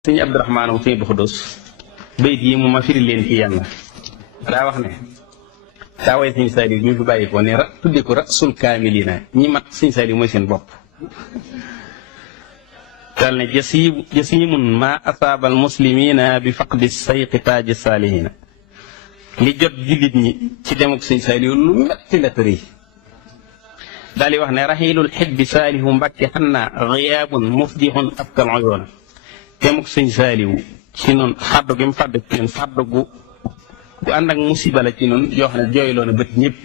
sëñ Abdourahmaan sëñ Abdou Xudoos bayit yi mu ma firi leen ci yenn daa wax ne daa way sëñ Saaliw ñu fi bàyyi ko ne tudde ko rasul kaamilina ñi mat sëñ Saaliw mooy seen bopp dal ne jasiimun ma asaabal muslimina bi faqdi sayqi taaji saalihina li jot jullit ñi ci demuk sëñ Saaliw lu metti la tëri daal di wax ne raxiilul xibbi saalihu mbàkke xannaa giyaabun mufdixun abkal uyoona demuk sëñ Saaliw ci noonu fàddu gi mu fàddu ci ñun fàddu gu ànd ak musiba la ci noonu yoo xam ne jooyloo na bët ñëpp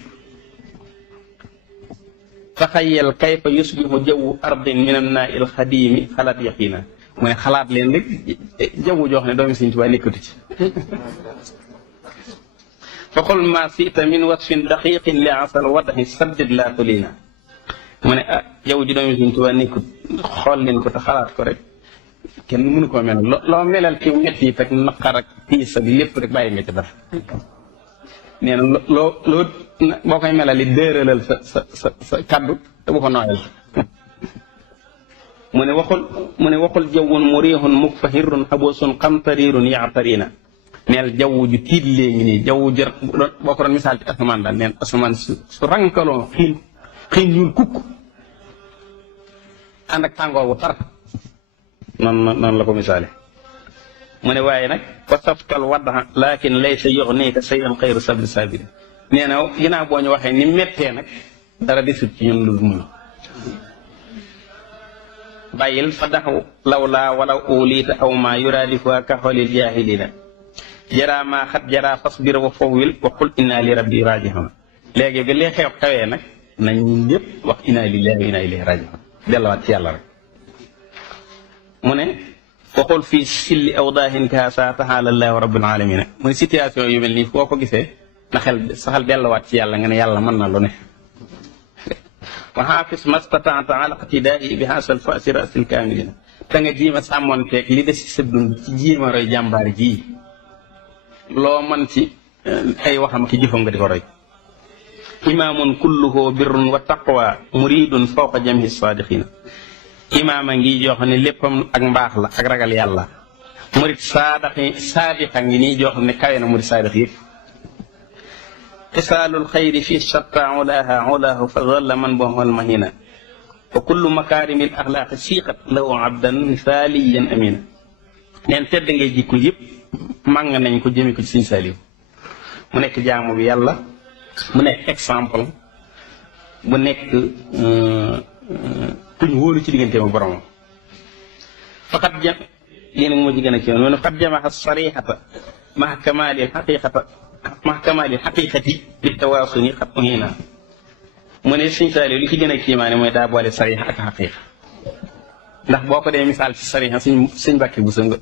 taxayal kayfa yusbihu jawwu ardin min annaa il xadiimi xalaat yaqiina mu ne xalaat leen rek jawwu joo xam ne doomi sëñ Tuubaa nekkatu ci fa qul ma sita min wasfin daqiqin li asal wadaxi saddid laa tulina mu ne jaww ji doomi sëñ Tuubaa nekkut xool leen ko te xalaat ko rek kenn mënu koo mel loo melal ci metti it ak naqar ak tiis ak lépp rek bàyyi nga ci dara nee na loo boo koy melal it dëralal sa kaddu te bu ko nooyal mu ne waxul jawwun murihun mukfahirun abusun qamtarirun ya'tarina neel jaww ju tiit léegi nii jaww ju boo ko doon misaal ci asamaan daal neen asamaan su rankaloo xiin ñuul kukk ànd ak tàngoor bu tar noonu la ko misaale mu ne waaye nag wasaftal wadda lakin laysa yuxnika shay'un xayru sabri sabiri nee na ginnaaw boo ñu waxee ni mettee nag dara desut ci ñun lu muñ bàyyil fa daxu lawlaa walaw uliita aw ma yuraadifuha ka xolil jaahilina jaraa maa xat jaraa fasbir wa fawwil wa qul inna li rabbi raji'un léegi bi li xewee nag nañ ñun ñëpp wax inna lillahi wa inna ilayhi raji'un delluwaat ci yàlla rek mu ne waxul fii silli awdaahin kaasa taxaala allahu rabbul alamina mu ne situation yu mel nii foo ko gisee na saxal delluwaat ci yàlla nga ne yàlla mën na lu ne wa xaafis mastataata ala iqtidaai bi haasal fasi rasil kaamilina te nga jiima sàmmonteeg li des ci sa dund ci jiima roy jàmbaar ji loo mën ci ay waxam ki jëfam nga di ko roy imaamun kulluhu birrun wa taqwa muridun fawqa jamhi saadiqina imaama ngi joo xam ne léppam ak mbaax la ak ragal yàlla murid saadiqa ngi nii joo xam ne kawe na murid saadiq yëpp xisaalul xayri fi shatta ulaahu fa zalla man boxal mahina wa kullu makaarimil axlaaqi siiqat lahu abdan faaliyan amina neen tedd ngay jikko yëpp màng nañ ko jëme ko ci sëñ Saaliw mu nekk jaamu bi yàlla mu nekk exemple bu nekk kuñ wóolu ci diggante ma boromam faqat jam lii nag moo ci gën a kiiwoon mu ne faqat jamaxa sarixata max kamaalil xaqiqati bi tawaasuni xat uhina mu ne sëñ Saaliw li ci gën a kiimaane mooy daa boole sarixa ak xaqiqa ndax boo ko dee misaal ci sarixa sëñ Mbàkke bu sa nga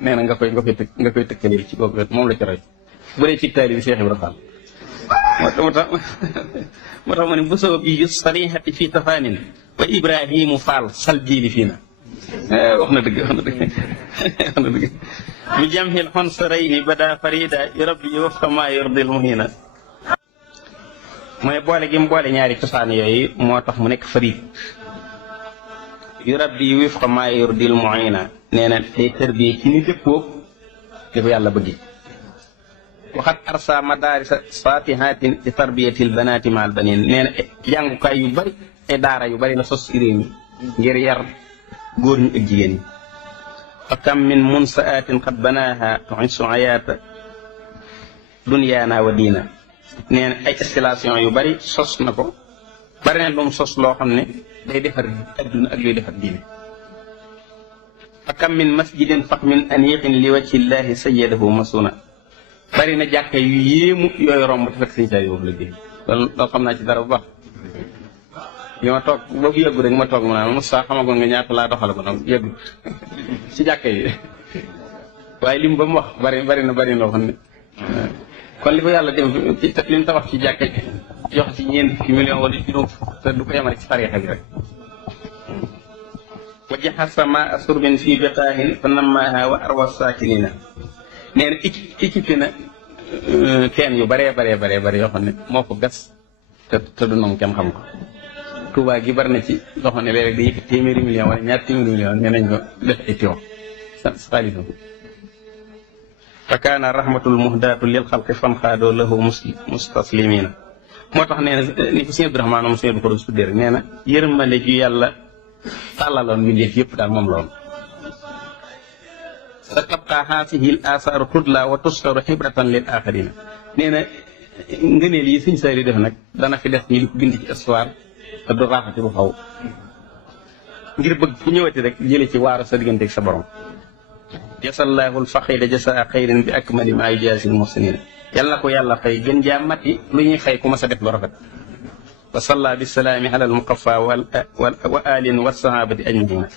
nee na nga koy tëkkaleel ci boobu wet moom la ci roy bu dee ci taali bi Seex Ibra Faal moo tax mu ne bu sabab yi sarixati fii tafaanin wa Ibrahimu Fall sal jiili fii na wax na dëgg mi jamhil xon sarayni bada farida yu rabbi yu wafqa maa yurdil muhina mooy boole gi mu boole ñaari cosaan yooyu moo tax mu nekk farid yu rabbi yu wafqa maa yurdil muhina nee na day tërbiye ci ni dëppoo li ko yàlla bëgg waxat arsa madaarisa fatihatin li tarbiyatil banaati maal banin nee na jàngukaay yu bari ay daara yu bari la sos ci réew mi ngir yar góor ñu ak jigéen ñi fa kam min munsaatin qad banaaha tu'isu ayaata dunyaana wa diina nee na ay installation yu bari sos na ko bari na lu mu sos loo xam ne day defar adduna ak luy defar diine fa kam min masjidin faxmin aniqin li wajhillahi sayyadahu masuna bari na jàkka yu yéemu yooyu romb te fekk sëñ Saaliw boobu la génn loolu xam naa ci dara bu baax bi ma toog boobu yëggu rek ma toog ma naan Moussa xamagoon nga ñaata laa doxal ko noonu yëggu ci jàkka yi waaye lim ba mu wax bari na loo xam ne kon li ko yàlla dem li mu tabax ci jàkka jox ci ñeent fukki million wala juróom te du ko yemale ci tariixa bi rek wa jaxasama asurbin fii biqaahin fa nammaaha wa arwa saakinina nee na équipé na teen yu baree yoo xam ne moo ko gas te du noonu kenn xam ko Touba gi bari na ci loo xam ne léeg-léeg day yëkkati téeméeri million wala ñaar téeméeri million nee nañ ko def ay tuyau xaalifa fa kaana rahmatul muhdaatu lil xalqi fan xaadoo lahu mustaslimina moo tax nee na ni ko sëñ Abdourahmaan moom sëñ Abdou Khoudous tuddee rek nee na yërmande ju yàlla tàllaloon mbindeef yëpp daal moom la woon sa tabqa haasihi l asaaru tudla wa tuskaru xibratan lil axarina nee na ngëneel yi sëñ Saaliw def nag dana fi des ñu di ko bind ci histoire te du raaxati bu xaw ngir bëgg ku ñëwati rek jële ci waaru sa digganteeg sa borom jasallaahu lfaxida jasaa xayrin bi akmali maa yujaasil muhsinin yàlla na ko yàlla fay gën jaa mati lu ñuy fay ku ma sa def lu rafet wa salla bisalaami ala almuqafa wa alin wa sahabati ajmaina